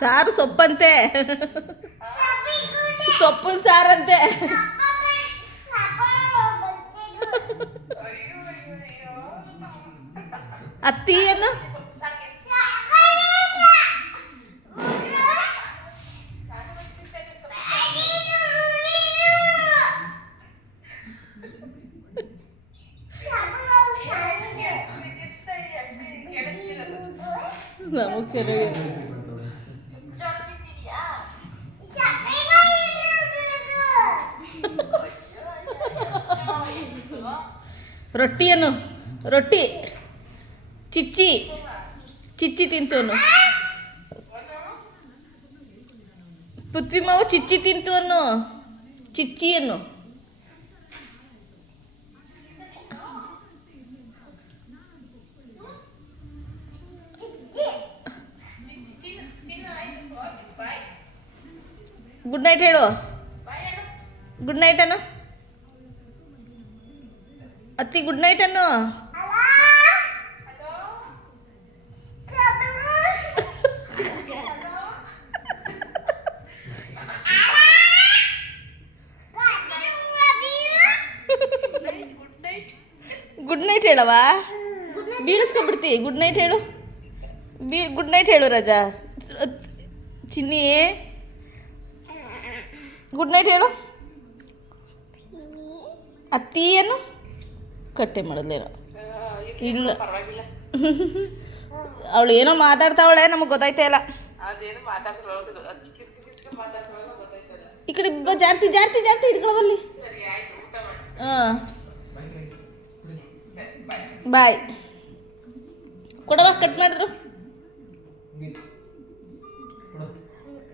ಸಾರು ಸೊಪ್ಪಂತೆ, ಸೊಪ್ಪಿನ ಸಾರಂತೆ. ಅತ್ತಿ ಏನು ನಮಗೆ ಚೆನ್ನಾಗಿದೆ. ರೊಟ್ಟಿಯನ್ನು ರೊಟ್ಟಿ ಚಿಚ್ಚಿ ಚಿಚ್ಚಿ ತಿಂತು ಪೃಥ್ವಿ ಮಾವು ಚಿಚ್ಚಿ ತಿಂತು ಅನ್ನು ಚಿಚ್ಚಿಯನ್ನು. ಗುಡ್ ನೈಟ್ ಹೇಳು. ಗುಡ್ ನೈಟ್ ಅನ್ನು ಅತ್ತಿ, ಗುಡ್ ನೈಟ್ ಅನ್ನು. ಗುಡ್ ನೈಟ್ ಹೇಳವಾ, ಬೀಳಿಸ್ಕೊಬಿಡ್ತಿ. ಗುಡ್ ನೈಟ್ ಹೇಳು, ಗುಡ್ ನೈಟ್ ಹೇಳು ರಜಾ. ಚಿನ್ನಿ ಗುಡ್ ನೈಟ್ ಹೇಳು. ಅತ್ತಿಯನ್ನು ಕಟ್ಟೆ ಮಾಡಿದ್ಲೇನೋ ಇಲ್ಲ, ಅವಳು ಏನೋ ಮಾತಾಡ್ತಾವಳೆ, ನಮಗೆ ಗೊತ್ತಾಯ್ತಾ ಇಲ್ಲ. ಈ ಕಡೆ ಜಾಸ್ತಿ ಜಾಸ್ತಿ ಜಾಸ್ತಿ ಹಿಡ್ಕೊಳ್ಳೋದಲ್ಲಿ. ಹಾಂ ಬಾಯ್ ಕೊಡವಾ, ಕಟ್ ಮಾಡಿದ್ರು.